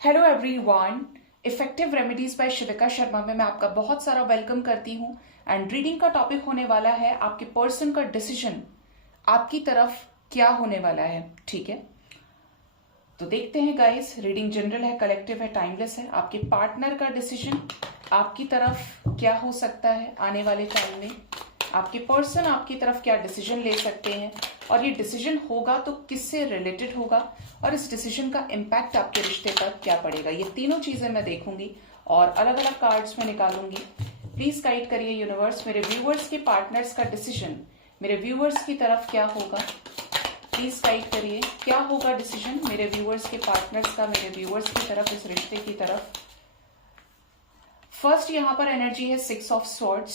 Hello everyone, effective remedies by Shivika Sharma में मैं आपका बहुत सारा वेलकम करती हूँ। एंड रीडिंग का टॉपिक होने वाला है आपके पर्सन का डिसीजन आपकी तरफ क्या होने वाला है। ठीक है, तो देखते हैं गाइस। रीडिंग जनरल है, कलेक्टिव है, टाइमलेस है। आपके पार्टनर का डिसीजन आपकी तरफ क्या हो सकता है आने वाले टाइम में, आपके पर्सन आपकी तरफ क्या डिसीजन ले सकते हैं, और ये डिसीजन होगा तो किससे रिलेटेड होगा, और इस डिसीजन का इम्पैक्ट आपके रिश्ते पर क्या पड़ेगा। ये तीनों चीजें मैं देखूंगी और अलग अलग कार्ड्स में निकालूंगी। प्लीज गाइड करिए यूनिवर्स, मेरे व्यूअर्स के पार्टनर्स का डिसीजन मेरे व्यूअर्स की तरफ क्या होगा। प्लीज गाइड करिए क्या होगा डिसीजन मेरे व्यूअर्स के पार्टनर्स का मेरे व्यूअर्स की तरफ, इस रिश्ते की तरफ। फर्स्ट यहां पर एनर्जी है 6 of swords,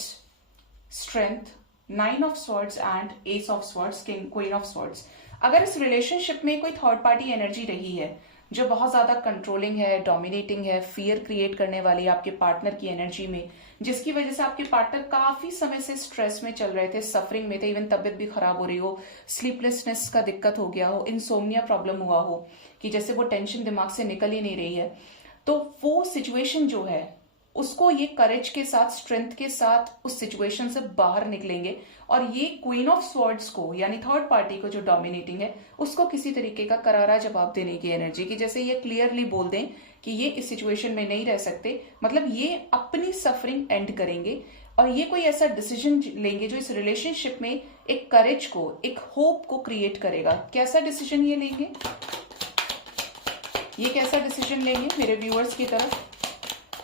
strength, 9 of swords and S of swords, king, queen of swords. अगर इस रिलेशनशिप में कोई थर्ड पार्टी एनर्जी रही है जो बहुत ज्यादा कंट्रोलिंग है, डोमिनेटिंग है, फियर क्रिएट करने वाली आपके पार्टनर की एनर्जी में, जिसकी वजह से आपके पार्टनर काफी समय से स्ट्रेस में चल रहे थे, सफरिंग में थे, इवन तबियत भी खराब हो रही हो, स्लीपलेसनेस का दिक्कत हो गया हो, इंसोम्निया प्रॉब्लम हुआ हो कि जैसे वो टेंशन दिमाग से निकल ही नहीं रही है, तो वो सिचुएशन जो है उसको ये करेज के साथ, स्ट्रेंथ के साथ उस सिचुएशन से बाहर निकलेंगे। और ये क्वीन ऑफ स्वॉर्ड्स को, यानी थर्ड पार्टी को जो डोमिनेटिंग है, उसको किसी तरीके का करारा जवाब देने की एनर्जी की, जैसे ये क्लियरली बोल दें कि ये इस सिचुएशन में नहीं रह सकते, मतलब ये अपनी सफरिंग एंड करेंगे और ये कोई ऐसा डिसीजन लेंगे जो इस रिलेशनशिप में एक करेज को, एक होप को क्रिएट करेगा। कैसा डिसीजन ये लेंगे, ये कैसा डिसीजन लेंगे मेरे व्यूअर्स की तरफ?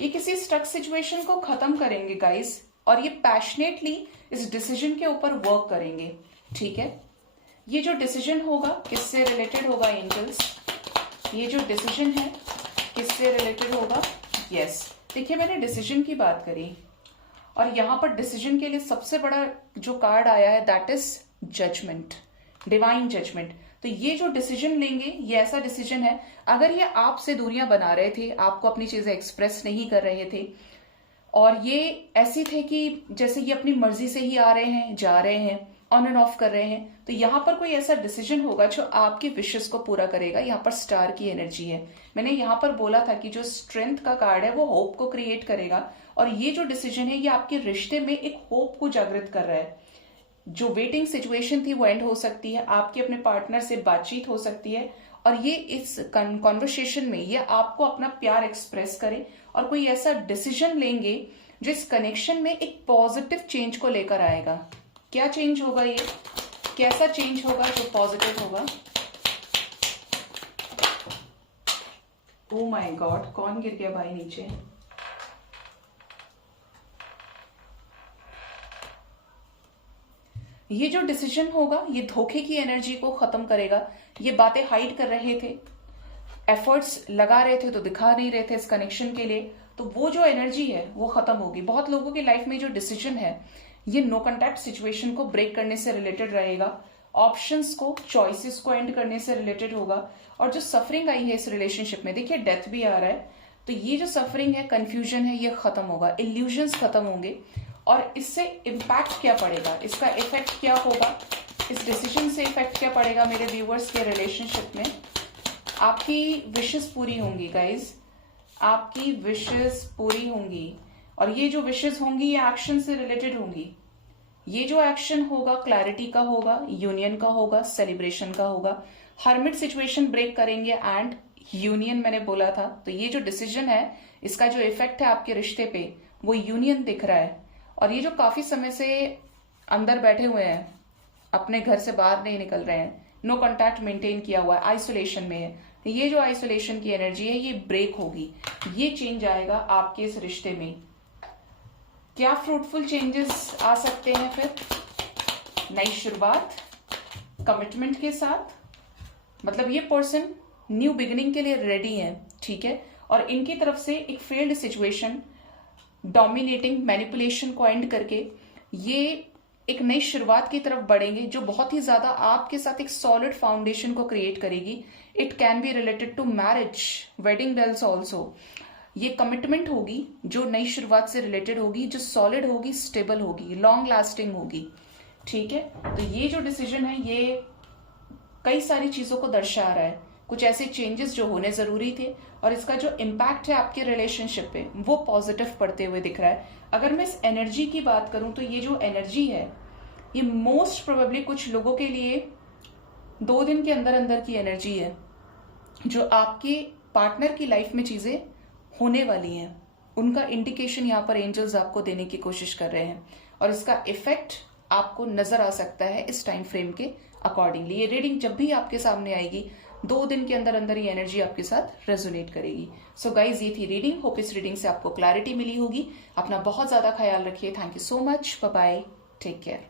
ये किसी स्टक सिचुएशन को खत्म करेंगे गाइस, और ये पैशनेटली इस डिसीजन के ऊपर वर्क करेंगे। ठीक है, ये जो डिसीजन होगा किससे रिलेटेड होगा एंजल्स? ये जो डिसीजन है किससे रिलेटेड होगा? यस, देखिए मैंने डिसीजन की बात करी और यहां पर डिसीजन के लिए सबसे बड़ा जो कार्ड आया है that is judgement, divine judgement. तो ये जो डिसीजन लेंगे ये ऐसा डिसीजन है, अगर ये आपसे दूरियां बना रहे थे, आपको अपनी चीजें एक्सप्रेस नहीं कर रहे थे, और ये ऐसे थे कि जैसे ये अपनी मर्जी से ही आ रहे हैं, जा रहे हैं, ऑन एंड ऑफ कर रहे हैं, तो यहां पर कोई ऐसा डिसीजन होगा जो आपके विशेस को पूरा करेगा। यहाँ पर स्टार की एनर्जी है। मैंने यहाँ पर बोला था कि जो स्ट्रेंथ का कार्ड है वो होप को क्रिएट करेगा, और ये जो डिसीजन है ये आपके रिश्ते में एक होप को जागृत कर रहा है। जो वेटिंग सिचुएशन थी वो एंड हो सकती है, आपके अपने पार्टनर से बातचीत हो सकती है, और ये इस कॉन्वर्सेशन में ये आपको अपना प्यार एक्सप्रेस करे, और कोई ऐसा डिसीजन लेंगे जो इस कनेक्शन में एक पॉजिटिव चेंज को लेकर आएगा। क्या चेंज होगा ये, कैसा चेंज होगा जो पॉजिटिव होगा? ओ माय गॉड, कौन गिर गया भाई नीचे? ये जो डिसीजन होगा ये धोखे की एनर्जी को खत्म करेगा। ये बातें हाइड कर रहे थे, एफर्ट्स लगा रहे थे तो दिखा नहीं रहे थे इस कनेक्शन के लिए, तो वो जो एनर्जी है वो खत्म होगी। बहुत लोगों की लाइफ में जो डिसीजन है ये नो कॉन्टैक्ट सिचुएशन को ब्रेक करने से रिलेटेड रहेगा, ऑप्शंस को, चॉइसेस को एंड करने से रिलेटेड होगा। और जो सफरिंग आई है इस रिलेशनशिप में, देखिए डेथ भी आ रहा है, तो ये जो सफरिंग है, कंफ्यूजन है, ये खत्म होगा, इल्यूजन्स खत्म होंगे। और इससे इम्पैक्ट क्या पड़ेगा, इसका इफेक्ट क्या होगा, इस डिसीजन से इफेक्ट क्या पड़ेगा मेरे व्यूअर्स के रिलेशनशिप में? आपकी विशेस पूरी होंगी गाइज, आपकी विशेस पूरी होंगी, और ये जो विशेस होंगी ये एक्शन से रिलेटेड होंगी। ये जो एक्शन होगा क्लैरिटी का होगा, यूनियन का होगा, सेलिब्रेशन का होगा, हर्मिट सिचुएशन ब्रेक करेंगे एंड यूनियन मैंने बोला था। तो ये जो डिसीजन है इसका जो इफेक्ट है आपके रिश्ते पे वो यूनियन दिख रहा है। और ये जो काफी समय से अंदर बैठे हुए हैं, अपने घर से बाहर नहीं निकल रहे हैं, नो कॉन्टैक्ट मेंटेन किया हुआ है, आइसोलेशन में है, तो ये जो आइसोलेशन की एनर्जी है ये ब्रेक होगी, ये चेंज आएगा आपके इस रिश्ते में। क्या फ्रूटफुल चेंजेस आ सकते हैं फिर? नई शुरुआत, कमिटमेंट के साथ, मतलब ये पर्सन न्यू बिगिनिंग के लिए रेडी है। ठीक है, और इनकी तरफ से एक फेल्ड सिचुएशन, डोमिनेटिंग, मैनिपुलेशन को एंड करके ये एक नई शुरुआत की तरफ बढ़ेंगे जो बहुत ही ज्यादा आपके साथ एक सॉलिड फाउंडेशन को क्रिएट करेगी। It can be related to marriage, wedding bells also. ये कमिटमेंट होगी जो नई शुरुआत से रिलेटेड होगी, जो सॉलिड होगी, स्टेबल होगी, लॉन्ग लास्टिंग होगी। ठीक है, तो ये जो डिसीजन है ये कई सारी चीजों को दर्शा रहा है। कुछ ऐसे चेंजेस जो होने जरूरी थे, और इसका जो इम्पैक्ट है आपके रिलेशनशिप पे वो पॉजिटिव पड़ते हुए दिख रहा है। अगर मैं इस एनर्जी की बात करूं तो ये जो एनर्जी है ये मोस्ट प्रोबेबली कुछ लोगों के लिए 2 दिन के अंदर अंदर की एनर्जी है, जो आपके पार्टनर की लाइफ में चीजें होने वाली हैं उनका इंडिकेशन यहाँ पर एंजल्स आपको देने की कोशिश कर रहे हैं, और इसका इफेक्ट आपको नजर आ सकता है इस टाइम फ्रेम के अकॉर्डिंगली। ये रीडिंग जब भी आपके सामने आएगी 2 दिन के अंदर अंदर ये एनर्जी आपके साथ रेजोनेट करेगी। सो गाइज, ये थी रीडिंग। होप इस रीडिंग से आपको क्लैरिटी मिली होगी। अपना बहुत ज्यादा ख्याल रखिए। Thank you so much. Bye bye. Take care.